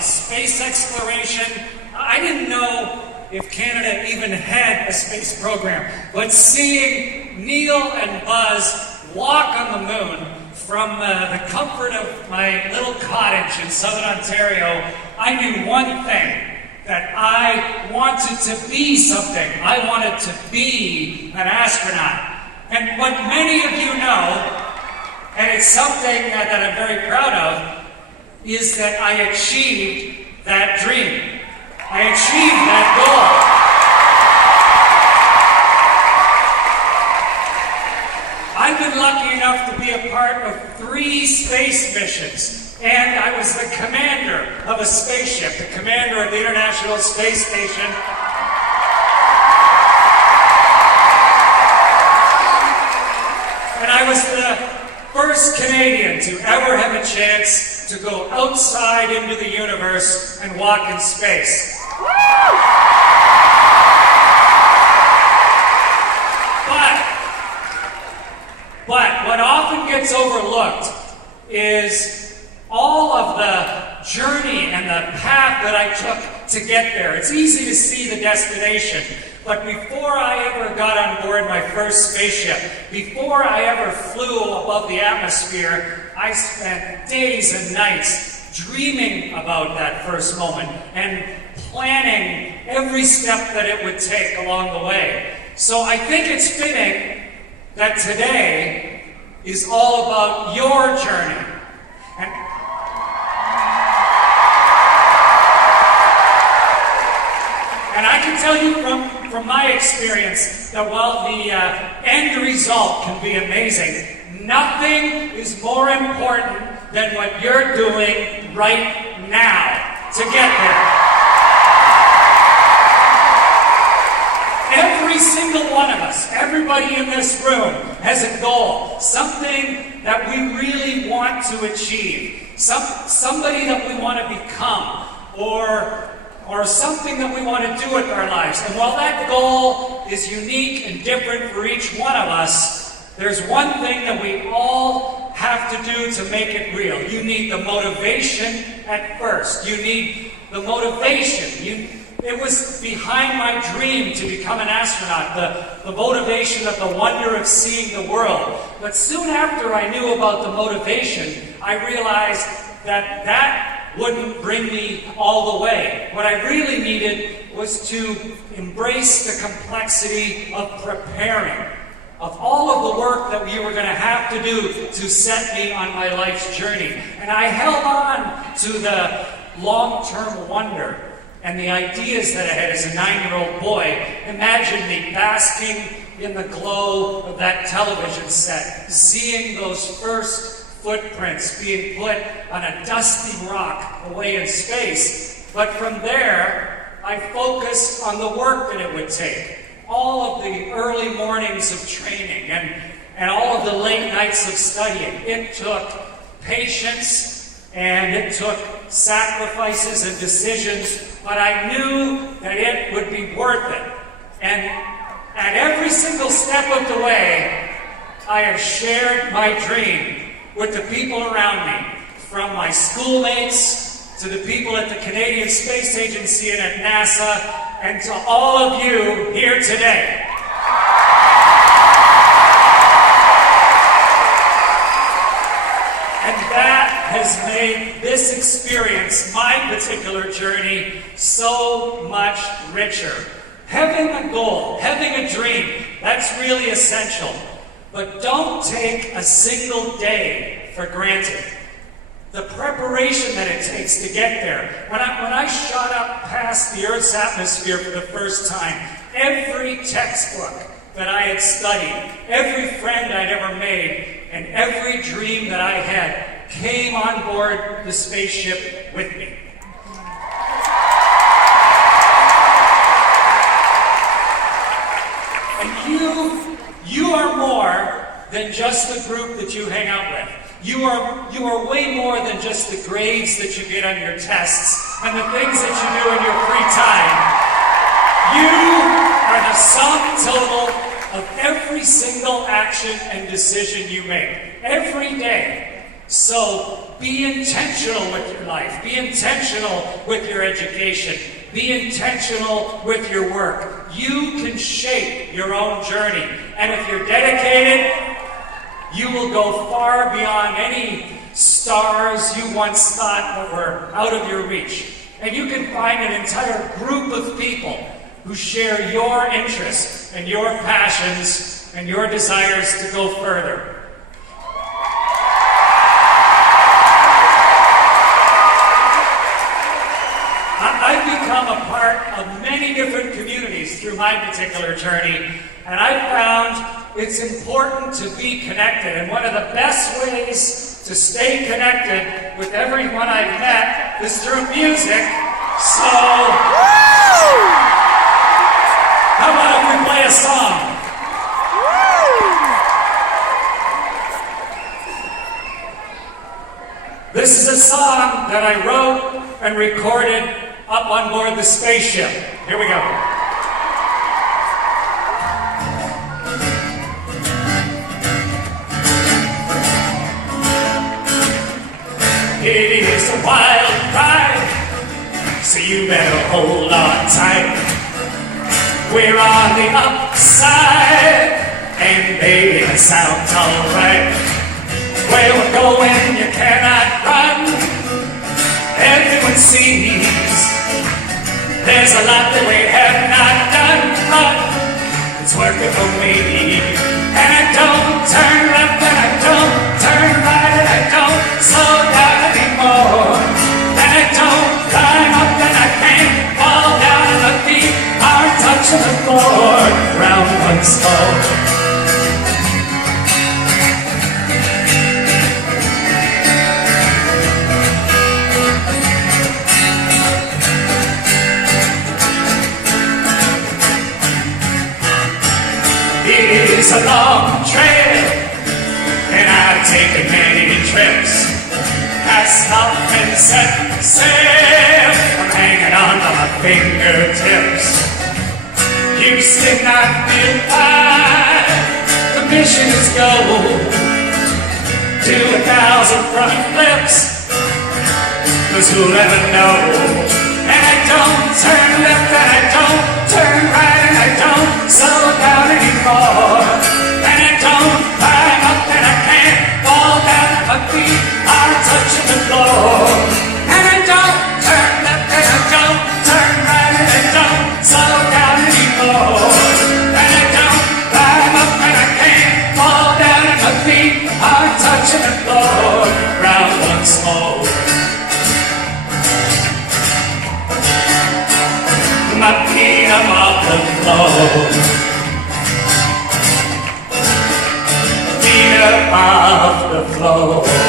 Space exploration. I didn't know if Canada even had a space program, but seeing Neil and Buzz walk on the moon from the comfort of my little cottage in southern Ontario, I knew one thing, that I wanted to be something. I wanted to be an astronaut. And what many of you know, and it's something that I'm very proud of, is that I achieved that dream. I achieved that goal. I've been lucky enough to be a part of 3 space missions, and I was the commander of a spaceship, the commander of the International Space Station. And I was the first Canadian to ever have a chance to go outside into the universe and walk in space. But what often gets overlooked is all of the journey and the path that I took to get there. It's easy to see the destination, but before I ever got on board my first spaceship, before I ever flew above the atmosphere, I spent days and nights dreaming about that first moment and planning every step that it would take along the way. So I think it's fitting that today is all about your journey. And I can tell you from my experience that while the end result can be amazing, nothing is more important than what you're doing right now to get there. Every single one of us, everybody in this room has a goal, something that we really want to achieve, somebody that we want to become, or something that we want to do with our lives. And while that goal is unique and different for each one of us, there's one thing that we all have to do to make it real. You need the motivation at first. You need the motivation. It was behind my dream to become an astronaut, the motivation of the wonder of seeing the world. But soon after I knew about the motivation, I realized that wouldn't bring me all the way. What I really needed was to embrace the complexity of preparing, of all of the work that we were going to have to do to set me on my life's journey. And I held on to the long-term wonder and the ideas that I had as a 9-year-old boy. Imagine me basking in the glow of that television set, seeing those first footprints being put on a dusty rock away in space. But from there, I focused on the work that it would take. All of the early mornings of training and all of the late nights of studying. It took patience and it took sacrifices and decisions, but I knew that it would be worth it. And at every single step of the way, I have shared my dream with the people around me, from my schoolmates to the people at the Canadian Space Agency and at NASA, and to all of you here today. And that has made this experience, my particular journey, so much richer. Having a goal, having a dream, that's really essential. But don't take a single day for granted. The preparation that it takes to get there. When I shot up past the Earth's atmosphere for the first time, every textbook that I had studied, every friend I'd ever made, and every dream that I had came on board the spaceship with me. And you are more than just the group that you hang out with. You are way more than just the grades that you get on your tests and the things that you do in your free time. You are the sum total of every single action and decision you make. Every day, So be intentional with your life. Be intentional with your education. Be intentional with your work. You can shape your own journey. And if you're dedicated, you will go far beyond any stars you once thought that were out of your reach. And you can find an entire group of people who share your interests and your passions and your desires to go further. I've become a part of many different communities through my particular journey, and I've found it's important to be connected. And one of the best ways to stay connected with everyone I've met is through music. So, how about if we play a song? This is a song that I wrote and recorded up on board the spaceship. Here we go. It is a wild ride, so you better hold on tight. We're on the upside, and baby, it sounds alright. Where we're going, you cannot run. Everyone sees there's a lot that we have not done, but it's working for me. And I don't turn left, and I don't turn right, and I don't slow down anymore. And I don't climb up, and I can't fall down, and my feet are touching the floor. Round once more. It's a long trail, and I've taken many trips. Cast off and set sail, I'm hanging on to my fingertips. Houston, I feel fine. The mission is go to 1,000 front flips, 'cause who'll ever know? And I don't turn left, and I don't turn right, and I don't slow down anymore. And I don't climb up, and I can't fall down, and my feet are touching the floor. And I don't turn left, and I don't turn right, and I don't slow down anymore. And I don't climb up, and I can't fall down, and my feet are touching the floor. Round once more. My feet are off the floor. Feet are off the floor.